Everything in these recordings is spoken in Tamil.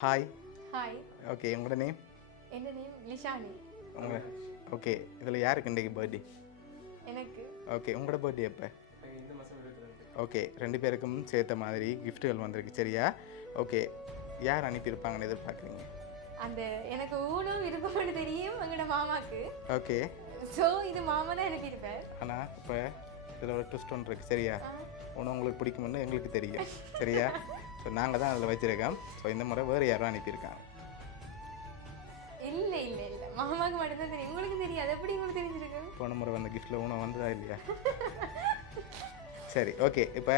ஹாய் ஹாய் ஓகே உங்களோட நேம் என்ன நேம் லிஷானி ஓகே இதில் யாருக்கு இன்றைக்கு பர்த்டே எனக்கு. ஓகே உங்களோட பர்த்டே எப்போ? ஓகே ரெண்டு பேருக்கும் சேர்த்த மாதிரி கிஃப்ட்டுகள் வந்திருக்கு சரியா? ஓகே யார் அனுப்பியிருப்பாங்கன்னு எதிர்பார்க்குறீங்க? அந்த எனக்கு ஊனும் விருப்பம்னு தெரியும் எங்களோட மாமாக்கு. ஓகே ஸோ இது மாமா தான் அனுப்பியிருப்பார். ஆனால் இப்போ இதில் ஒரு ட்விஸ்ட் ஒன்று இருக்குது சரியா. ஒன்று உங்களுக்கு பிடிக்கும்னு எங்களுக்கு தெரியும் சரியா? ஸோ நாங்கள் தான் அதில் வச்சுருக்கோம் ஸோ இந்த முறை வேறு யாரும் அனுப்பியிருக்காங்க. இல்லை இல்லை இல்லை. மாமாக்கு மட்டும்தான் தெரியும். உங்களுக்கு தெரியாது எப்படி உங்களுக்கு தெரிஞ்சிருக்கு? போன முறை வந்த கிஃப்ட்டில் உணவு வந்ததா இல்லையா? சரி ஓகே இப்போ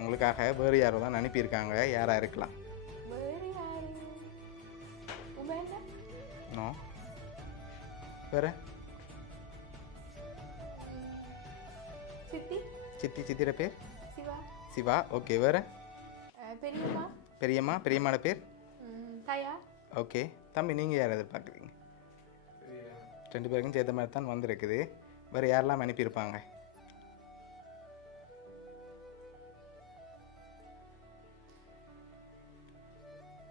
உங்களுக்காக வேறு யாரோ தான் அனுப்பியிருக்காங்க. யாராக இருக்கலாம். நோ. வேறு? சித்தி. சித்தி சித்திர பேர்? சிவா. சிவா ஓகே வேறு? பெரியம்மா? பெரியம்மா பெரியம்மாட பேர்? தயா? ஓகே. தம்பி நீங்கள் யார் எதிர்பார்க்குறீங்க ரெண்டு பேருக்கும் சேர்த்த மாதிரி தான் வந்திருக்குது. வேறு யாரெல்லாம் அனுப்பியிருப்பாங்க?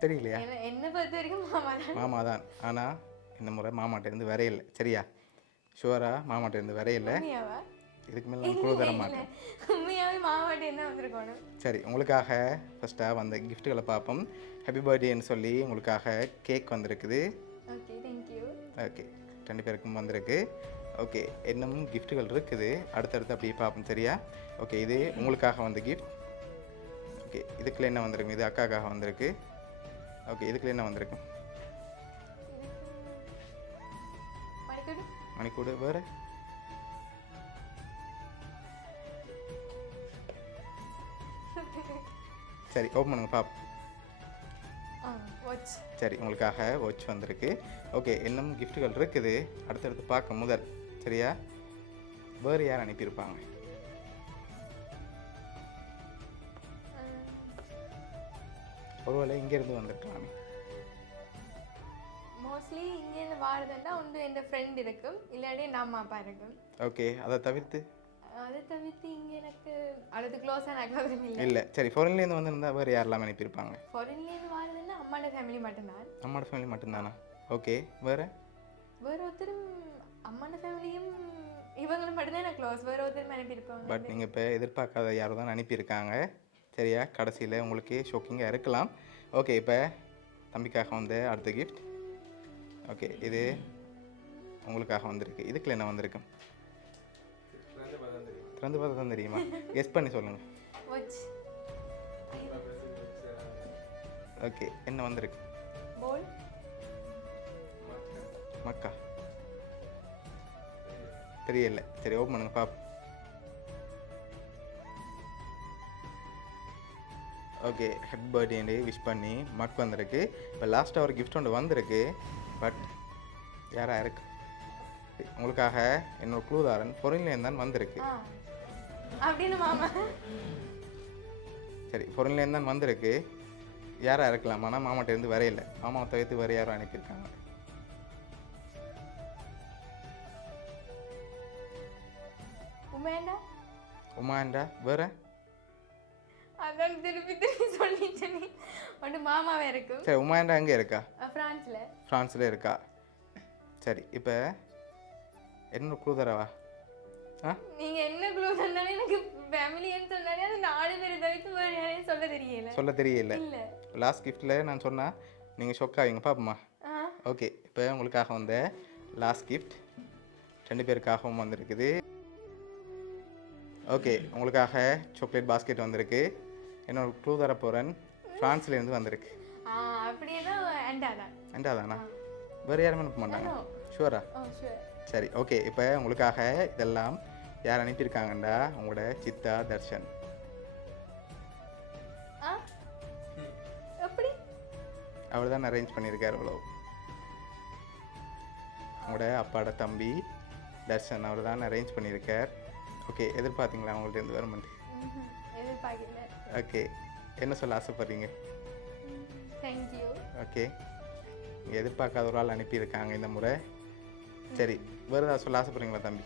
தெரியலையா? என்ன- பொறுத்த வரைக்கும் மாமா தான். மாமா தான். ஆனால் இந்த முறை மாமாட்டேருந்து வரையில்லை. சரியா? ஷுவரா மாமாட்டேருந்து வரையில்லை. இதுக்கு மேலே நான் குழு தர மாட்டேன். உண்மையாவே மாமாட்டே என்ன வந்திருக்கணும் சரி உங்களுக்காக ஃபஸ்ட்டாக வந்த கிஃப்ட்டுகளை பார்ப்போம். ஹாப்பி பர்த்டேன்னு சொல்லி உங்களுக்காக கேக் வந்திருக்குது. ஓகே தேங்க்யூ ஓகே ரெண்டு பேருக்கும் வந்திருக்கு. ஓகே இன்னும் கிஃப்ட்டுகள் இருக்குது. அடுத்தடுத்து அப்படியே பார்ப்போம் சரியா? ஓகே இது உங்களுக்காக வந்த கிஃப்ட் ஓகே இதுக்குள்ள என்ன வந்திருக்கு இது அக்காக்காக வந்திருக்கு. ஓகே இதுக்குள்ள என்ன வந்திருக்கு? மணிக்கூடு வேறு? சரி ஓப்பன் பண்ணுங்க ஆ வாட்ச் சரி உங்களுக்காக வாட்ச் வந்திருக்கு. ஓகே இன்னும் கிஃப்ட்டுகள் இருக்குது. அடுத்தடுத்து பார்க்க முதல். சரியா? வேறு யார் அனுப்பியிருப்பாங்க? ஒருவேளை இங்கேருந்து வந்திருக்கலாமே. மோஸ்ட்லி இங்கேருந்து வாரதுன்னா உண்டு என் ஃப்ரெண்ட் இருக்கும். இல்லாட்டி என் அம்மா அப்பா இருக்கும். ஓகே அதை தவிர்த்து அதை தவிர்த்து இங்கே எனக்கு அடுத்து க்ளோஸான அக்காவும் இல்லை. இல்லை சரி ஃபாரின்லேருந்து வந்திருந்தா வேறு யாரெல்லாம் அனுப்பியிருப்பாங்க? ஃபாரின்லேருந்து வாரதுன்னா அம்மாட ஃபேமிலி மட்டும்தான். நம்மளோட ஃபேமிலி மட்டும்தானா? ஓகே வேறு? வேறு ஒருத்தரும் அம்மாட ஃபேமிலியும் இவங்களும் மட்டும்தான் எனக்கு க்ளோஸ் வேறு ஒருத்தரும் அனுப்பியிருப்பாங்க. பட் நீங்கள் இப்போ எதிர்பார்க்காத யாரோ தான் அனுப்பியிருக்காங்க. சரியா? கடைசியில் உங்களுக்கு ஷோக்கிங்காக இருக்கலாம். ஓகே இப்போ தம்பிக்காக வந்த அடுத்த கிஃப்ட் ஓகே இது உங்களுக்காக வந்திருக்கு. இதுக்குள்ள என்ன வந்திருக்கு? திறந்து பார்த்தா தான் தெரியுமா? கெஸ் பண்ணி சொல்லுங்கள் ஓகே என்ன வந்திருக்கு? மக்கா. தெரியல. சரி ஓப்பன் பண்ணுங்க பாப்போம் ஓகே ஹெட் பர்த்டேன்னு விஷ் பண்ணி மக் வந்திருக்கு. இப்போ லாஸ்ட்டாக ஒரு கிஃப்ட் ஒன்று வந்திருக்கு. பட் யாரா இருக்கு? உங்களுக்காக என்னோட குழுதாரன் பொருள்லேருந்து தான் வந்திருக்கு. அப்படின்னு மாமா. சரி பொருள்லேருந்து தான் வந்திருக்கு. யாரா இருக்கலாம் ஆனால் மாமாட்ட இருந்து வரையில மாமாவை தவிர்த்து வேறு யாரும் அனுப்பியிருக்காங்க. உமேண்டா உமாண்டா வேறு? அதான் திருப்பி திருப்பி சொல்லிட்டேன் ஒன்று மாமாவே இருக்கும் சரி உமாண்டா எங்கே இருக்கா? ஃப்ரான்ஸில். ஃப்ரான்ஸில் இருக்கா? சரி இப்போ என்ன குழு தரவா ஆ? நீங்கள் என்ன க்ளூ சொன்னாலும் எனக்கு ஃபேமிலின்னு சொன்னாலே அது நாலு பேர் தவிர்த்து சொல்ல தெரியல. சொல்ல தெரியல. இல்லை. லாஸ்ட் கிஃப்ட்டில் நான் சொன்னால் நீங்கள் ஷொக் ஆவீங்க பாப்போமா ஓகே இப்போ உங்களுக்காக வந்த லாஸ்ட் கிஃப்ட் ரெண்டு பேருக்காகவும் வந்திருக்குது. ஓகே உங்களுக்காக சாக்லேட் பாஸ்கெட் வந்திருக்கு. என்னோட க்ளூ தர போகிறேன் ஃப்ரான்ஸ்லேருந்து வந்திருக்கு. அண்டா தான் வேறு யாரும் அனுப்ப மாட்டாங்க. ஷுவர் சரி ஓகே இப்போ உங்களுக்காக இதெல்லாம் யார் அனுப்பியிருக்காங்கண்டா? உங்களோட சித்தா தர்ஷன். அவர் தான் அரேஞ்ச் பண்ணியிருக்கார் அவ்வளோ உங்களோட அப்பாவோட தம்பி தர்ஷன் அவர் தான் அரேஞ்ச் பண்ணியிருக்கார். ஓகே எதிர்பார்த்தீங்களா அவங்கள்ட்ட இருந்து வருமெண்ட் ஓகே என்ன சொல்ல ஆசைப்படுறீங்க? ஓகே நீங்கள் எதிர்பார்க்காத ஒரு ஆள் அனுப்பியிருக்காங்க இந்த முறை. சரி வேறு ஏதாவது சொல்ல ஆசைப்படுறீங்களா தம்பி?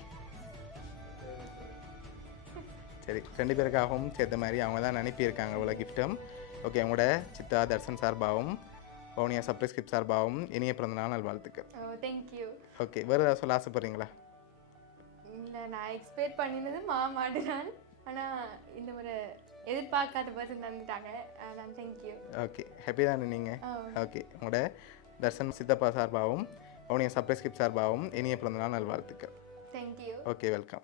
சரி ரெண்டு பேருக்காகவும் சேர்த்த மாதிரி அவங்க தான் அனுப்பியிருக்காங்க இவ்வளோ கிஃப்ட்டும் ஓகே உங்களோட சித்தா தர்ஷன் சார்பாகவும் வவுனியா சர்ப்ரைஸ் கிஃப்ட் சார்பாகவும் இனிய பிறந்தநாள் நல்வாழ்த்துக்கள். ஓ தேங்க்யூ ஓகே வேறு ஏதாவது சொல்ல ஆசைப்படுறீங்களா? இல்லை நான் எக்ஸ்பெக்ட் பண்ணினது மாமாடு தான் ஆனால் இந்த முறை எதிர்பார்க்காத பர்சன் தந்துட்டாங்க அதான் தேங்க்யூ ஓகே ஹாப்பி தானே நீங்கள் ஓகே உங்களோட தர்சன் சித்தப்பா சார்பாகவும் வவுனியா சர்ப்ரைஸ் கிஃப்ட் சார்பாகவும் இனிய பிறந்தநாள் நல்வாழ்த்துக்கள். Thank you okay welcome